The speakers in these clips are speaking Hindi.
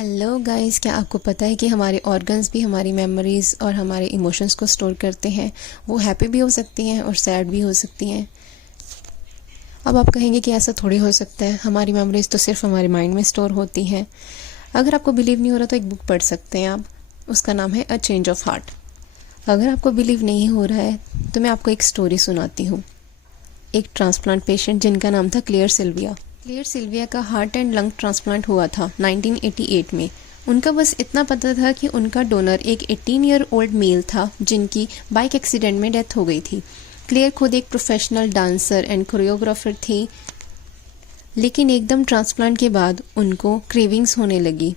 हेलो गाइस, क्या आपको पता है कि हमारे ऑर्गन्स भी हमारी मेमोरीज़ और हमारे इमोशंस को स्टोर करते हैं। वो हैप्पी भी हो सकती हैं और सैड भी हो सकती हैं। अब आप कहेंगे कि ऐसा थोड़ी हो सकता है, हमारी मेमोरीज़ तो सिर्फ हमारे माइंड में स्टोर होती हैं। अगर आपको बिलीव नहीं हो रहा तो एक बुक पढ़ सकते हैं आप, उसका नाम है अ चेंज ऑफ हार्ट। अगर आपको बिलीव नहीं हो रहा है तो मैं आपको एक स्टोरी सुनाती हूँ। एक ट्रांसप्लांट पेशेंट जिनका नाम था क्लियर सिल्विया का हार्ट एंड लंग ट्रांसप्लांट हुआ था 1988 में। उनका बस इतना पता था कि उनका डोनर एक 18 ईयर ओल्ड मेल था जिनकी बाइक एक्सीडेंट में डेथ हो गई थी। क्लियर खुद एक प्रोफेशनल डांसर एंड कोरियोग्राफर थी, लेकिन एकदम ट्रांसप्लांट के बाद उनको क्रेविंग्स होने लगी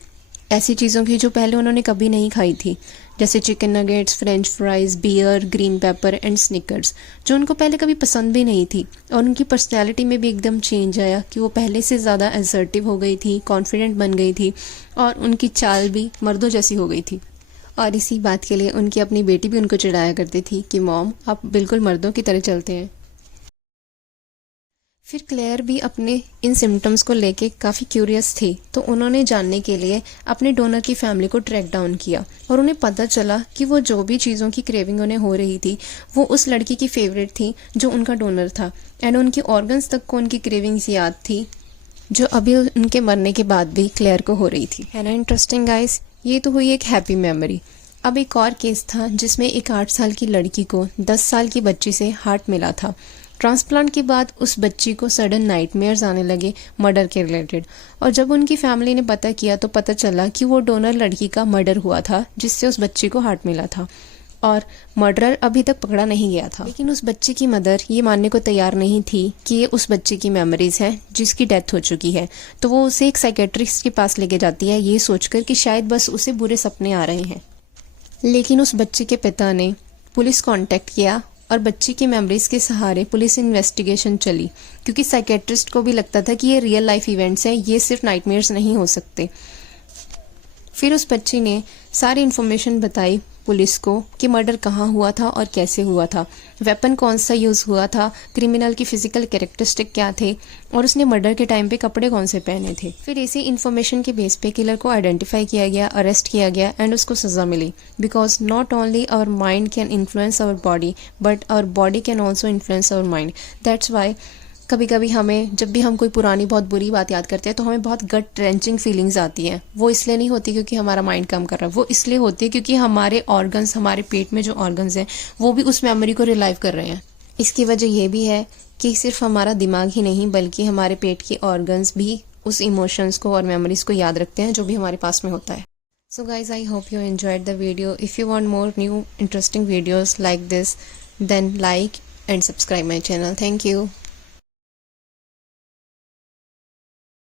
ऐसी चीज़ों की जो पहले उन्होंने कभी नहीं खाई थी, जैसे chicken nuggets, French fries, beer, green pepper and Snickers, जो उनको पहले कभी पसंद भी नहीं थी। और उनकी पर्सनैलिटी में भी एकदम चेंज आया कि वो पहले से ज़्यादा असर्टिव हो गई थी, कॉन्फिडेंट बन गई थी और उनकी चाल भी मर्दों जैसी हो गई थी। और इसी बात के लिए उनकी अपनी बेटी भी उनको चिढ़ाया करती थी कि मॉम, आप बिल्कुल मर्दों की तरह चलते हैं। फिर क्लेयर भी अपने इन सिम्टम्स को लेके काफ़ी क्यूरियस थी, तो उन्होंने जानने के लिए अपने डोनर की फैमिली को ट्रैक डाउन किया और उन्हें पता चला कि वो जो भी चीज़ों की क्रेविंग उन्हें हो रही थी वो उस लड़की की फेवरेट थी जो उनका डोनर था। एंड उनकी ऑर्गन्स तक को उनकी क्रेविंग्स याद थी, जो अभी उनके मरने के बाद भी क्लेयर को हो रही थी। है ना इंटरेस्टिंग गाइस? ये तो हुई एक हैप्पी मेमोरी। अब एक और केस था जिसमें एक 8 साल की लड़की को 10 साल की बच्ची से हार्ट मिला था। ट्रांसप्लांट के बाद उस बच्ची को सडन नाइटमेयर्स आने लगे मर्डर के रिलेटेड, और जब उनकी फैमिली ने पता किया तो पता चला कि वो डोनर लड़की का मर्डर हुआ था जिससे उस बच्ची को हार्ट मिला था और मर्डरर अभी तक पकड़ा नहीं गया था। लेकिन उस बच्ची की मदर ये मानने को तैयार नहीं थी कि ये उस बच्चे की मेमोरीज हैं जिसकी डेथ हो चुकी है, तो वो उसे एक साइकेट्रिस्ट के पास लेके जाती है ये सोचकर कि शायद बस उसे बुरे सपने आ रहे हैं। लेकिन उस बच्चे के पिता ने पुलिस कांटेक्ट किया और बच्ची की मेमोरीज के सहारे पुलिस इन्वेस्टिगेशन चली, क्योंकि साइकेट्रिस्ट को भी लगता था कि ये रियल लाइफ इवेंट्स हैं, ये सिर्फ नाइटमेयर्स नहीं हो सकते। फिर उस बच्ची ने सारी इन्फॉर्मेशन बताई पुलिस को कि मर्डर कहाँ हुआ था और कैसे हुआ था, वेपन कौन सा यूज़ हुआ था, क्रिमिनल की फिजिकल कैरेक्टरिस्टिक क्या थे और उसने मर्डर के टाइम पे कपड़े कौन से पहने थे। फिर इसी इन्फॉर्मेशन के बेस पे किलर को आइडेंटिफाई किया गया, अरेस्ट किया गया एंड उसको सज़ा मिली। Because not only our mind can influence our body but our body can also influence our mind. That's why कभी कभी हमें, जब भी हम कोई पुरानी बहुत बुरी बात याद करते हैं तो हमें बहुत गट रेंचिंग फीलिंग्स आती हैं। वो इसलिए नहीं होती क्योंकि हमारा माइंड काम कर रहा है, वो इसलिए होती है क्योंकि हमारे ऑर्गन्स, हमारे पेट में जो ऑर्गन्स हैं वो भी उस मेमोरी को रिलाइव कर रहे हैं। इसकी वजह ये भी है कि सिर्फ हमारा दिमाग ही नहीं बल्कि हमारे पेट के ऑर्गन्स भी उस इमोशंस को और मेमोरीज को याद रखते हैं जो भी हमारे पास में होता है। So guys, I hope you enjoyed the video. If you want more new interesting videos like this, then like and subscribe my channel. Thank you.